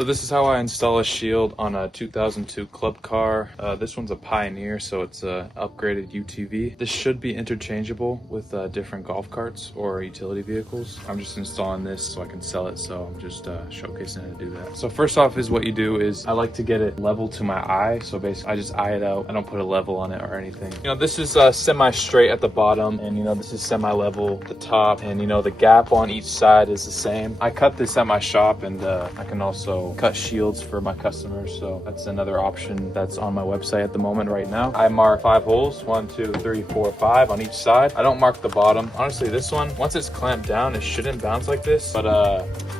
So this is how I install a shield on a 2002 club car. This one's a Pioneer, so it's a upgraded UTV. This should be interchangeable with different golf carts or utility vehicles. I'm just installing this so I can sell it, so I'm just showcasing how to do that. So first off is what you do is I like to get it level to my eye. So basically I just eye it out. I don't put a level on it or anything. You know, this is semi-straight at the bottom, and you know, this is semi-level at the top, and you know, the gap on each side is the same. I cut this at my shop, and I can also cut shields for my customers, so that's another option that's on my website at the moment right now. I mark 5 holes, 1, 2, 3, 4, 5 on each side. I don't mark the bottom. Honestly, this one, once it's clamped down, it shouldn't bounce like this, but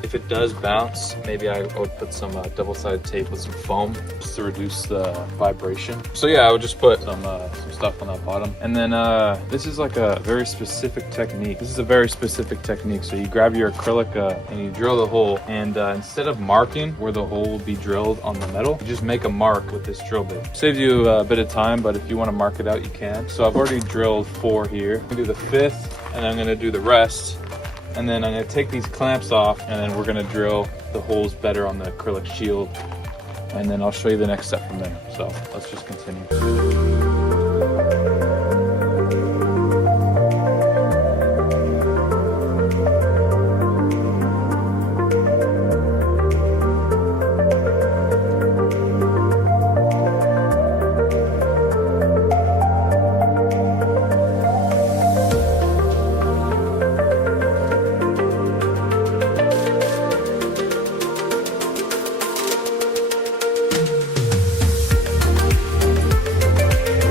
if it does bounce, maybe I would put some double-sided tape with some foam just to reduce the vibration. So yeah, I would just put some stuff on that bottom. And then this is like a very specific technique. This is a very specific technique. So you grab your acrylic and you drill the hole, and instead of marking where the hole will be drilled on the metal, you just make a mark with this drill bit. Saves you a bit of time, but if you want to mark it out, you can. So I've already drilled 4 here. I'm gonna do the 5th, and I'm gonna do the rest. And then I'm gonna take these clamps off, and then we're gonna drill the holes better on the acrylic shield. And then I'll show you the next step from there. So let's just continue.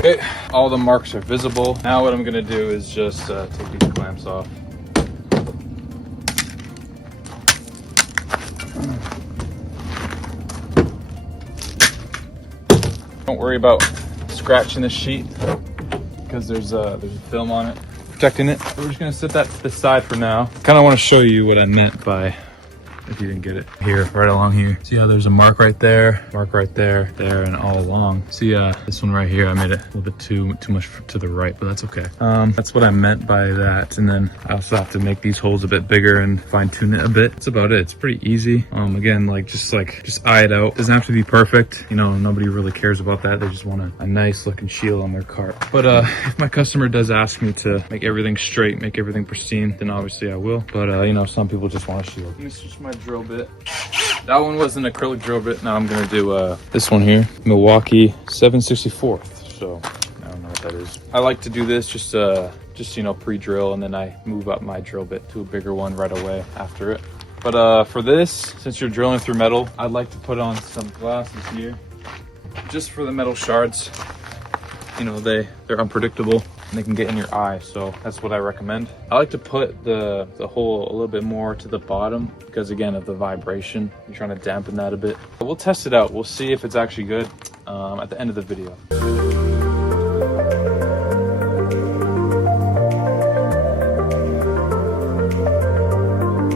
Okay, all the marks are visible. Now what I'm gonna do is just take these clamps off. Don't worry about scratching the sheet because there's a film on it protecting it. So we're just gonna set that to the side for now. Kind of want to show you what I meant by, if you didn't get it, here, right along here. See how there's a mark right there, there, and all along. See this one right here, I made it a little bit too much to the right, but that's okay. That's what I meant by that. And then I also have to make these holes a bit bigger and fine tune it a bit. That's about it. It's pretty easy. Again, just eye it out. Doesn't have to be perfect. You know, nobody really cares about that. They just want a nice looking shield on their cart. But if my customer does ask me to make everything straight, make everything pristine, then obviously I will. But you know, some people just want a shield. Let me switch my drill bit. That one was an acrylic drill bit. Now I'm gonna do this one here, Milwaukee 7/64. So I don't know what that is. I like to do this just you know, pre-drill, and then I move up my drill bit to a bigger one right away after it. But for this, since you're drilling through metal, I'd like to put on some glasses here, just for the metal shards. You know, they're unpredictable and they can get in your eye, so that's what I recommend. I like to put the hole a little bit more to the bottom because, again, of the vibration. You're trying to dampen that a bit. But we'll test it out. We'll see if it's actually good at the end of the video.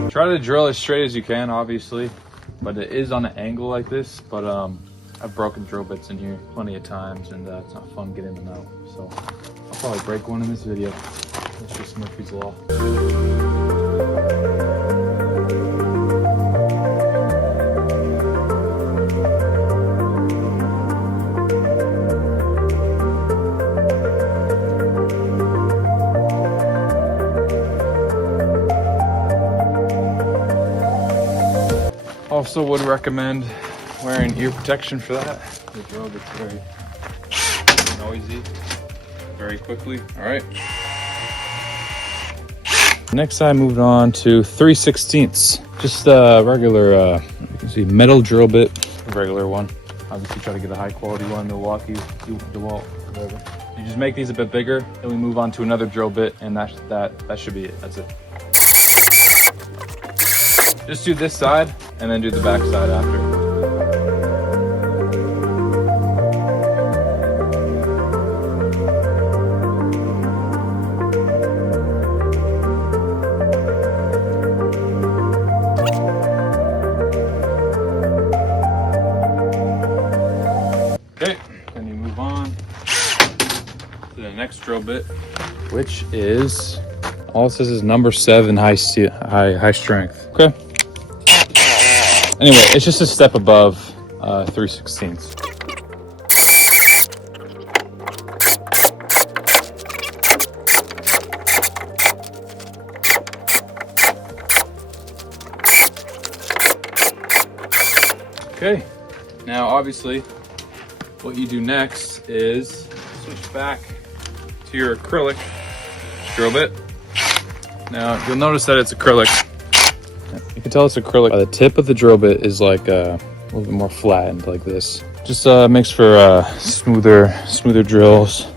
Try to drill as straight as you can, obviously, but it is on an angle like this. But I've broken drill bits in here plenty of times, and it's not fun getting them out. So I'll probably break one in this video. That's just Murphy's Law. Also would recommend wearing ear protection for that. The drill gets very noisy very quickly. All right. Next I moved on to 3/16. Just a regular, you can see metal drill bit, a regular one. Obviously try to get a high quality one, Milwaukee, DeWalt, whatever. You just make these a bit bigger, then we move on to another drill bit, and that should be it. That's it. Just do this side and then do the back side after. Okay, then you move on to the next drill bit, which is, all it says is number 7 high strength. Okay. Anyway, it's just a step above 3/16. Okay, now obviously what you do next is switch back to your acrylic drill bit. Now you'll notice that it's acrylic. You can tell it's acrylic. The tip of the drill bit is like a little bit more flattened like this. Just makes for smoother drills.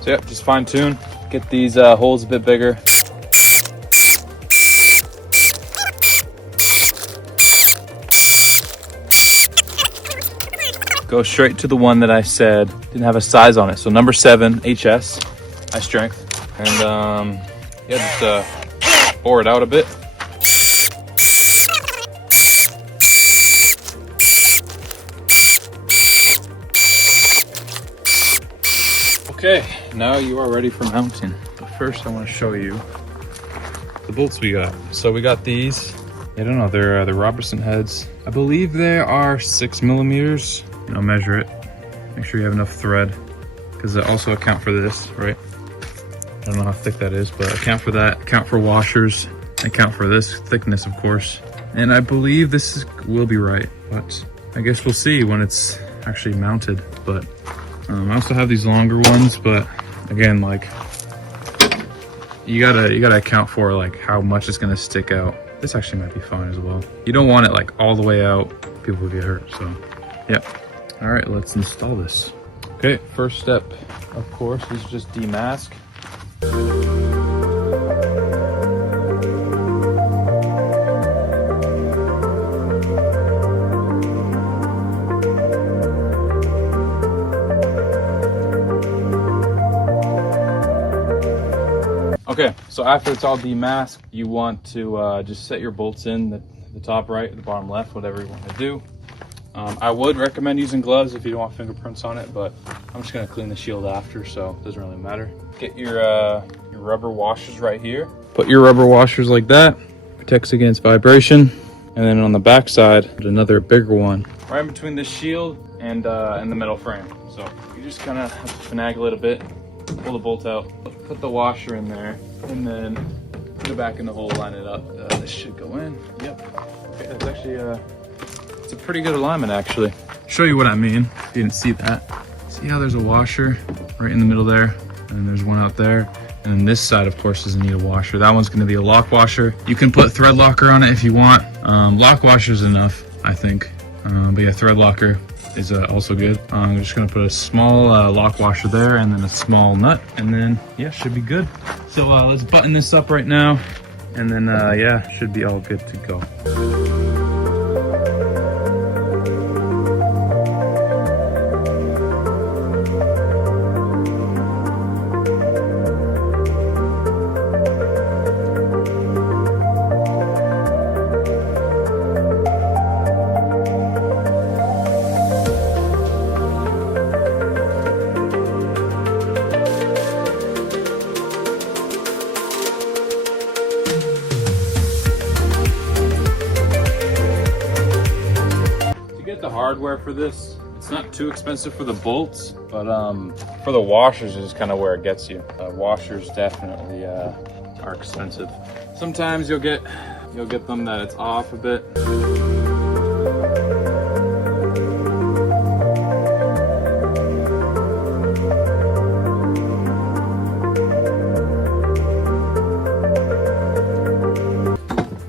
So yeah, just fine tune. Get these holes a bit bigger. Go straight to the one that I said didn't have a size on it. So number 7 HS, high strength, and yeah, just bore it out a bit. Okay, now you are ready for mounting. But first, I want to show you the bolts we got. So we got these. I don't know, they're the Robertson heads. I believe they are 6 millimeters. You know, measure it. Make sure you have enough thread, because they also account for this, right? I don't know how thick that is, but account for that. Account for washers. Account for this thickness, of course. And I believe this will be right, but I guess we'll see when it's actually mounted. But I also have these longer ones, but again, like you gotta account for like how much it's gonna stick out. This actually might be fine as well. You don't want it like all the way out. People will get hurt. So, yeah. All right, let's install this. Okay, first step, of course, is just demask. Okay, so after it's all demasked, you want to just set your bolts in the top right, the bottom left, whatever you want to do. I would recommend using gloves if you don't want fingerprints on it, but I'm just gonna clean the shield after, so it doesn't really matter. Get your rubber washers right here. Put your rubber washers like that, protects against vibration. And then on the back side, another bigger one. Right in between the shield and the metal frame. So you just kind of have to finagle it a bit, pull the bolt out, put the washer in there, and then put it back in the hole, line it up. This should go in, yep. Okay, that's actually, it's a pretty good alignment actually. Show you what I mean, if you didn't see that. See how there's a washer right in the middle there, and there's one out there. And then this side, of course, doesn't need a washer. That one's gonna be a lock washer. You can put thread locker on it if you want. Lock washer is enough, I think. But yeah, thread locker is also good. I'm just gonna put a small lock washer there and then a small nut, and then yeah, should be good. So let's button this up right now, and then yeah, should be all good to go. Hardware for this, it's not too expensive for the bolts, but for the washers is kind of where it gets you. Washers definitely are expensive. Sometimes you'll get them that it's off a bit.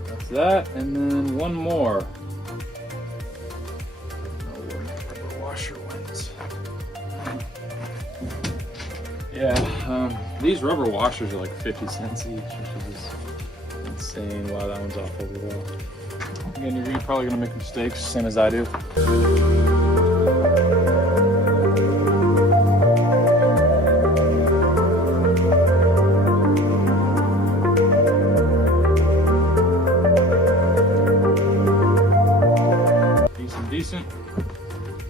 That's that, and then one more. Yeah, these rubber washers are like 50 cents each, which is insane. Wow, that one's off over well. Again, you're probably gonna make mistakes, same as I do. Decent.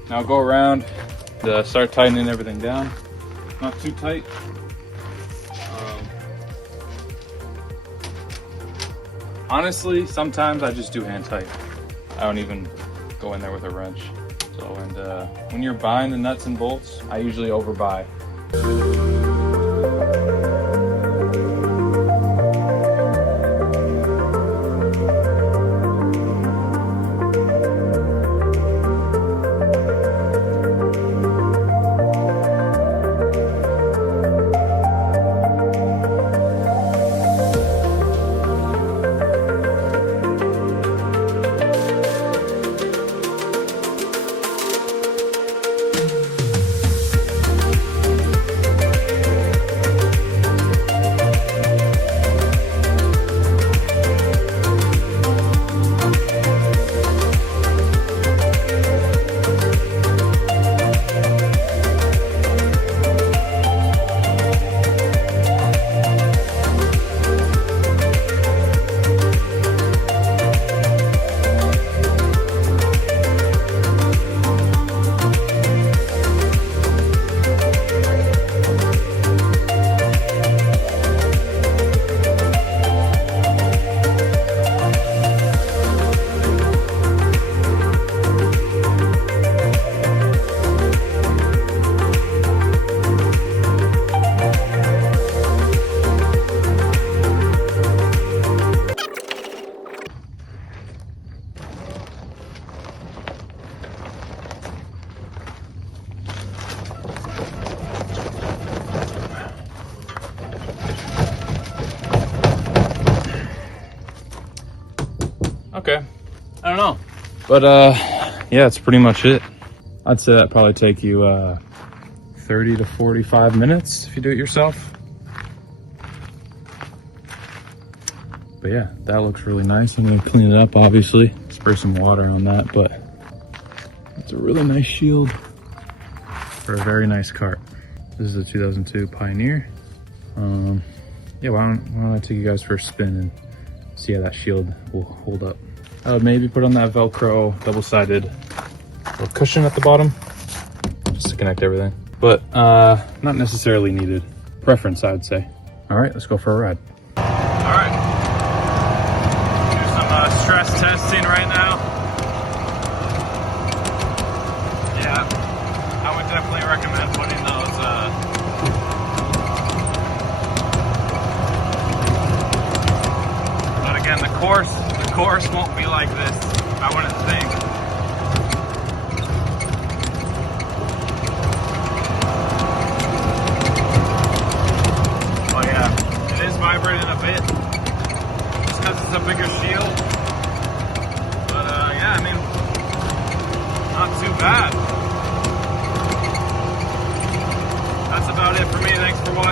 Now go around, start tightening everything down. Not too tight. Honestly, sometimes I just do hand tight. I don't even go in there with a wrench. So, and when you're buying the nuts and bolts, I usually overbuy. Okay, I don't know, but yeah, it's pretty much it. I'd say that probably take you 30 to 45 minutes if you do it yourself. But yeah, that looks really nice. I'm gonna clean it up, obviously, spray some water on that, but it's a really nice shield for a very nice cart. This is a 2002 Pioneer. Yeah, why don't I take you guys for a spin and see how that shield will hold up. I would maybe put on that Velcro double-sided little cushion at the bottom just to connect everything, but not necessarily needed. Preference, I would say. All right, let's go for a ride. All right, do some stress testing right now. Yeah, I would definitely recommend putting those but again, the course won't be like this, I wouldn't think. Oh yeah, it is vibrating a bit just because it's a bigger shield. But yeah, I mean, not too bad. That's about it for me. Thanks for watching.